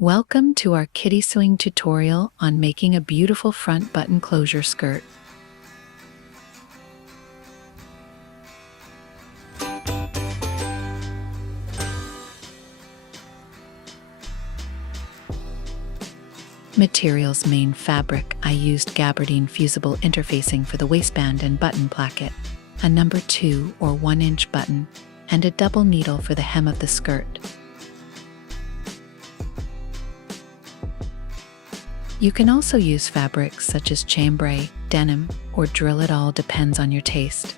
Welcome to our kitty sewing tutorial on making a beautiful front button closure skirt. Materials: main fabric. I used gabardine fusible interfacing for the waistband and button placket, a number 2 or 1 inch button, and a double needle for the hem of the skirt. You can also use fabrics such as chambray, denim, or drill. It all depends on your taste.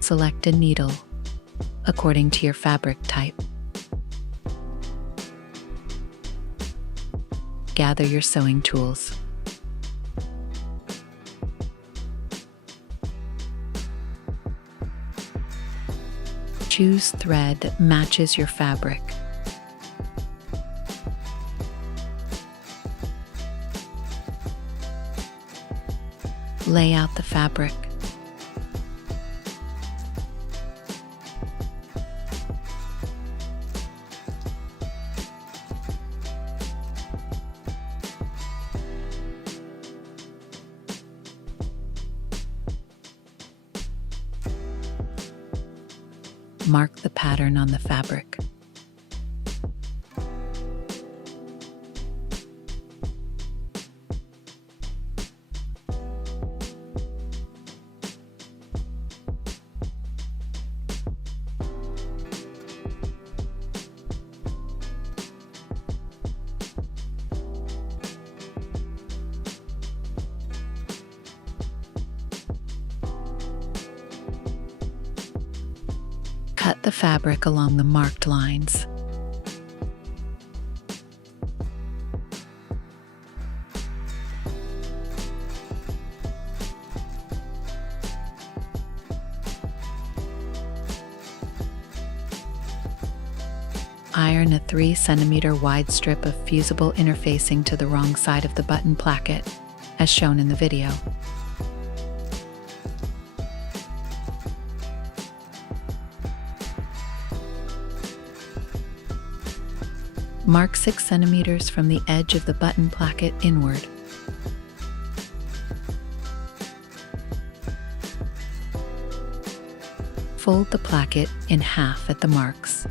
Select a needle according to your fabric type. Gather your sewing tools. Choose thread that matches your fabric. Lay out the fabric. Mark the pattern on the fabric. Cut the fabric along the marked lines. Iron a 3 cm wide strip of fusible interfacing to the wrong side of the button placket, as shown in the video. Mark 6 centimeters from the edge of the button placket inward. Fold the placket in half at the marks.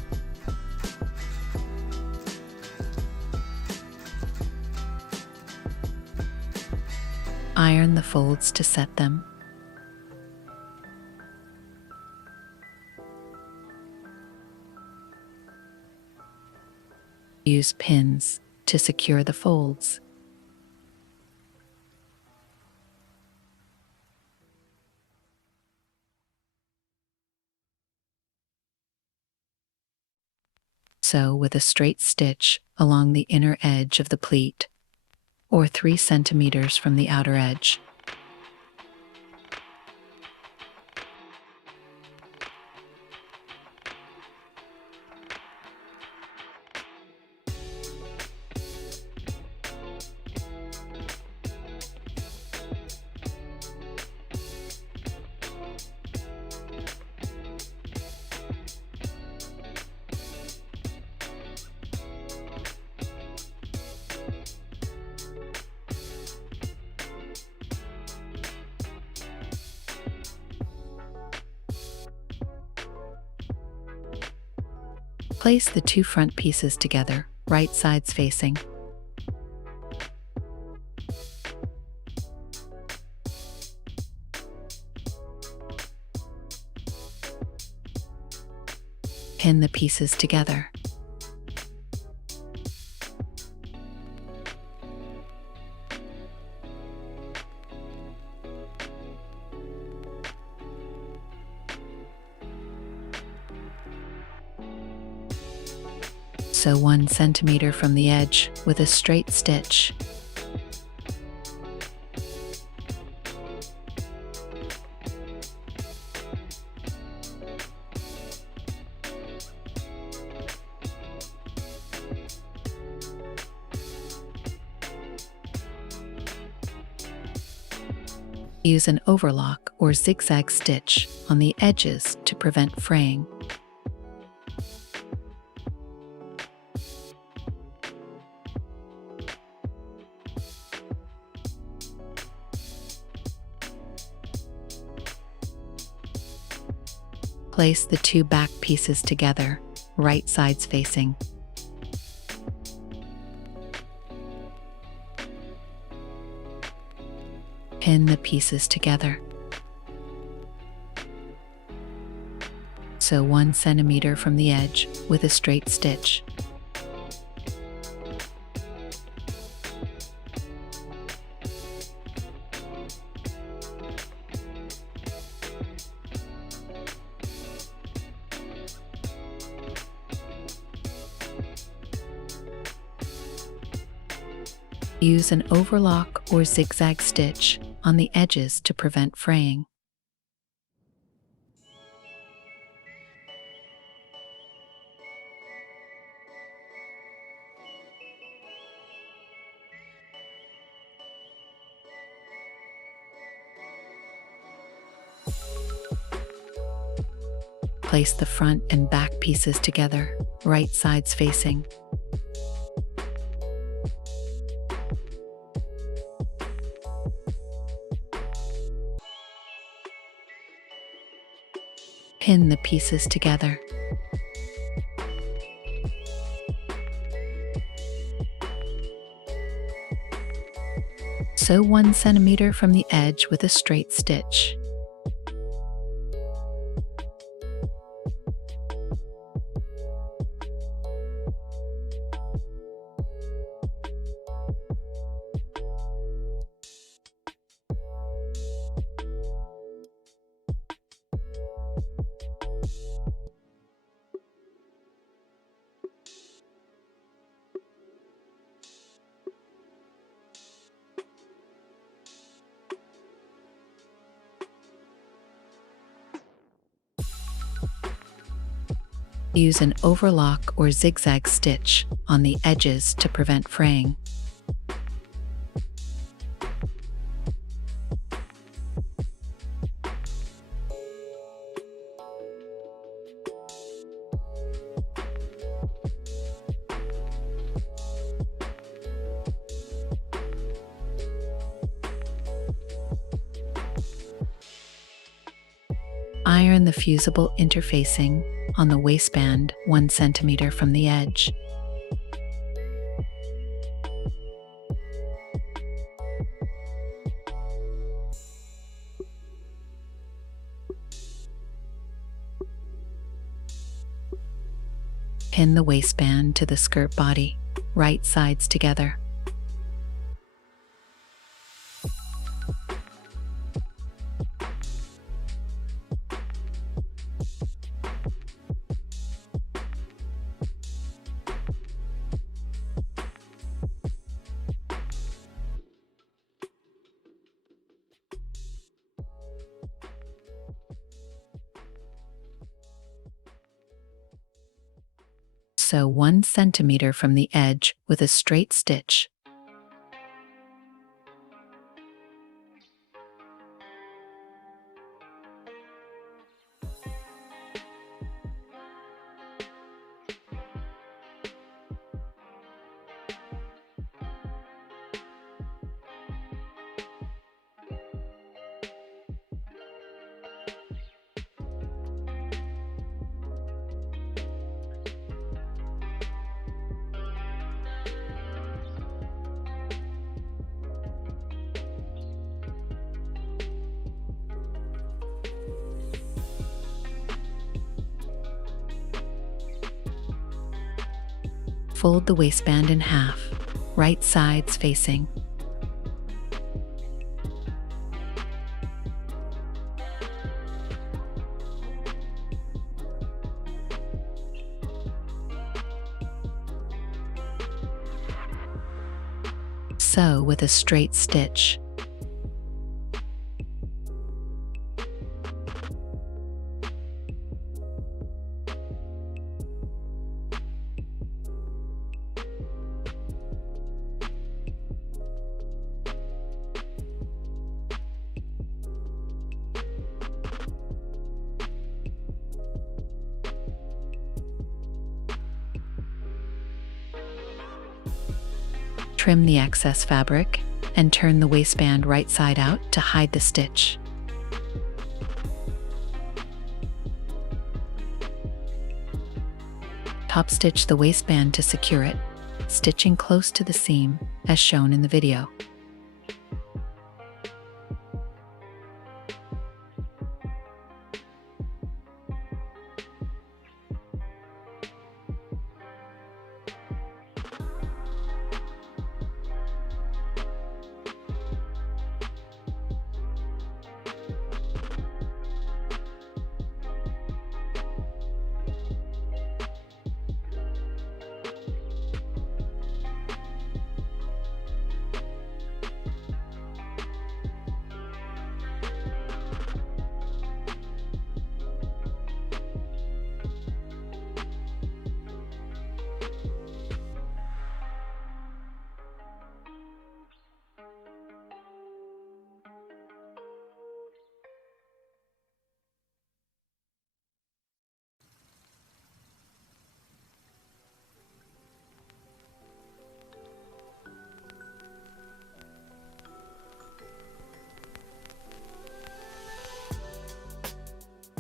Iron the folds to set them. Use pins to secure the folds. Sew with a straight stitch along the inner edge of the pleat, or 3 centimeters from the outer edge. Place the 2 front pieces together, right sides facing. Pin the pieces together. Sew 1 centimeter from the edge with a straight stitch. Use an overlock or zigzag stitch on the edges to prevent fraying. Place the two back pieces together, right sides facing. Pin the pieces together. Sew 1 centimeter from the edge with a straight stitch. Use an overlock or zigzag stitch on the edges to prevent fraying. Place the front and back pieces together, right sides facing. Pin the pieces together. Sew 1 centimeter from the edge with a straight stitch. Use an overlock or zigzag stitch on the edges to prevent fraying. Iron the fusible interfacing on the waistband 1 centimeter from the edge. Pin the waistband to the skirt body, right sides together. Sew 1 centimeter from the edge with a straight stitch. Fold the waistband in half, right sides facing. Sew with a straight stitch. Trim the excess fabric and turn the waistband right side out to hide the stitch. Top stitch the waistband to secure it, stitching close to the seam as shown in the video.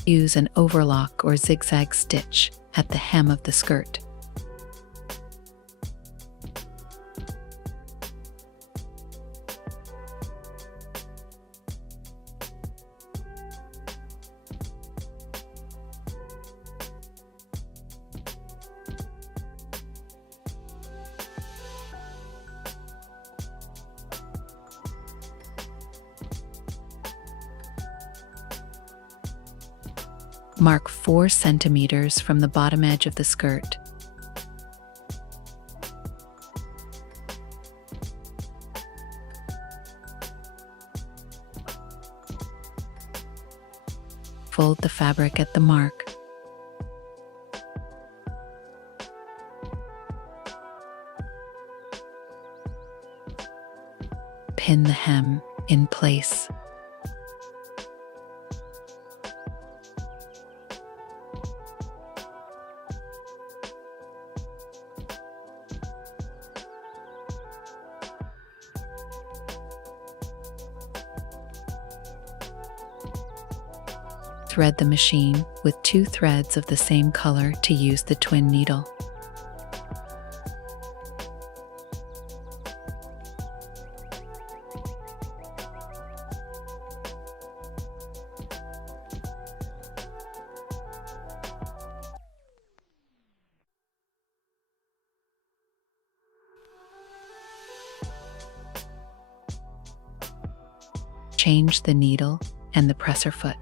Use an overlock or zigzag stitch at the hem of the skirt. Mark 4 centimeters from the bottom edge of the skirt. Fold the fabric at the mark. Pin the hem in place. Thread the machine with 2 threads of the same color to use the twin needle. Change the needle and the presser foot.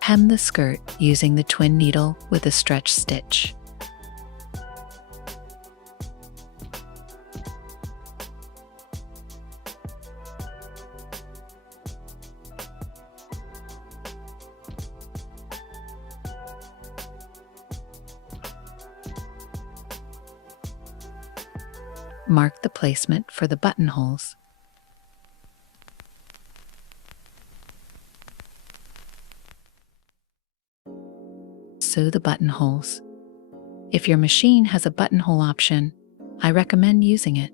Hem the skirt using the twin needle with a stretch stitch. Mark the placement for the buttonholes. Sew the buttonholes. If your machine has a buttonhole option, I recommend using it.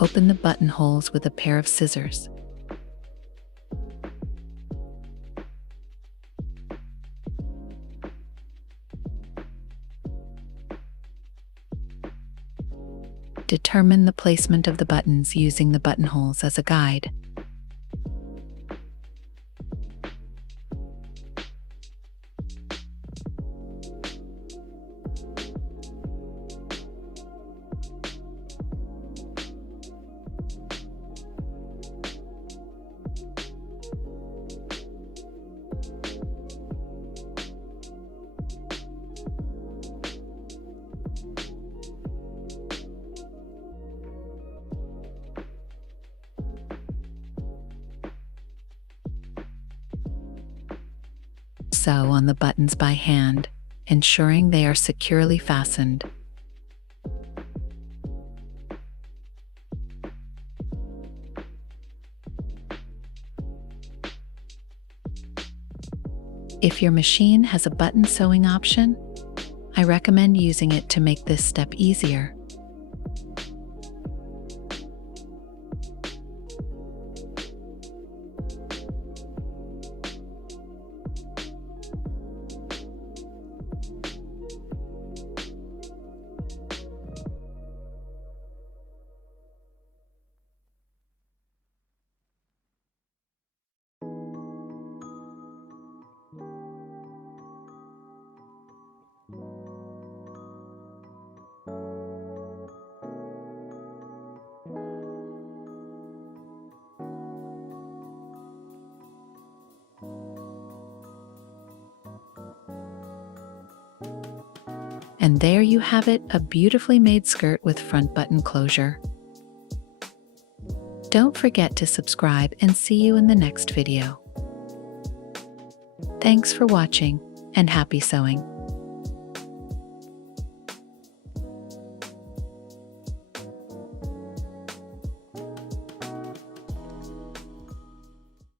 Open the buttonholes with a pair of scissors. Determine the placement of the buttons using the buttonholes as a guide. sew on the buttons by hand, ensuring they are securely fastened. If your machine has a button sewing option, I recommend using it to make this step easier. And there you have it, a beautifully made skirt with front button closure. Don't forget to subscribe and see you in the next video. Thanks for watching and happy sewing.